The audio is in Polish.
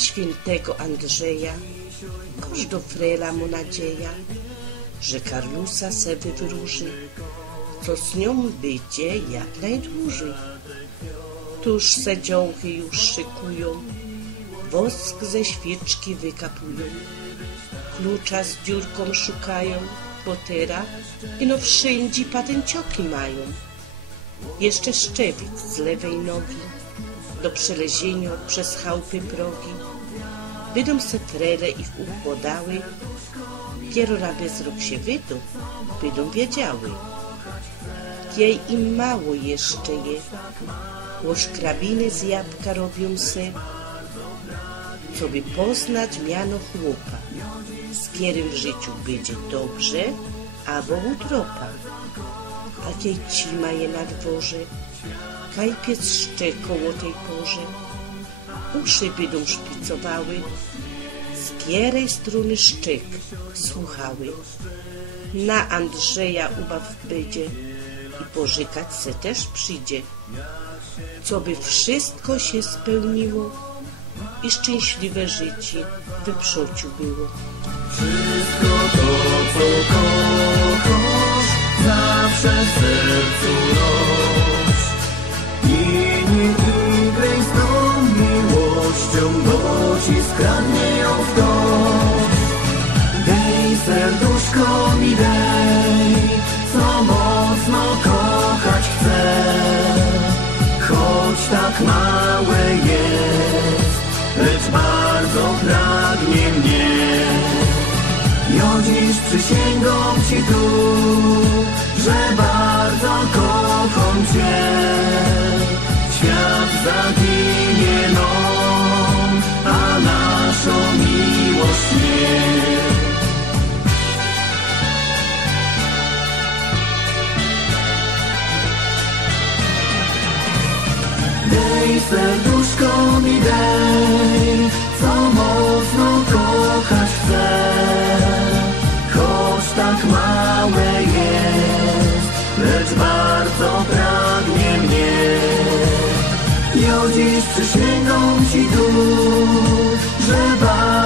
świętego Andrzeja, aż do frela mu nadzieja, że Karlusa se wywróży, co z nią będzie jak najdłużej. Tuż se dziołchy już szykują, wosk ze świeczki wykapują, klucza z dziurką szukają, bo teraz ino wszędzie patencioki mają. Jeszcze szczepik z lewej nogi, do przelezienia przez chałupy progi, wydą se frele ich układały, pierora bez rok się wydą, bydą wiedziały. Jej im mało jeszcze je, łożkrabiny z jabłka robią se, co by poznać miano chłopa, z którym w życiu będzie dobrze, a wołu tropa. A kiej cima je na dworze, kaj piec szcze koło tej porze, uszy bydą szpicowały, z której struny szczek słuchały. Na Andrzeja ubaw będzie i pożykać se też przyjdzie, co by wszystko się spełniło i szczęśliwe życie we przociu było. Wszystko to, co kochasz, zawsze w sercu noś i nie igraj z tą miłością, bo ci skradnie ją w dość. Dej serduszko mi dej, co mocno kochać chcę, choć tak małe jest, lecz bardzo pragnie mnie. Ja dziś przysięgam ci tu, że bardzo kocham cię. Świat zaginie nam, a naszą miłość nie. Dej serduszko mi dej, co mocno kochać chcę, choć tak małe jest, lecz bardzo pragnie mnie. Ja dziś przysięgam ci tu, że bardzo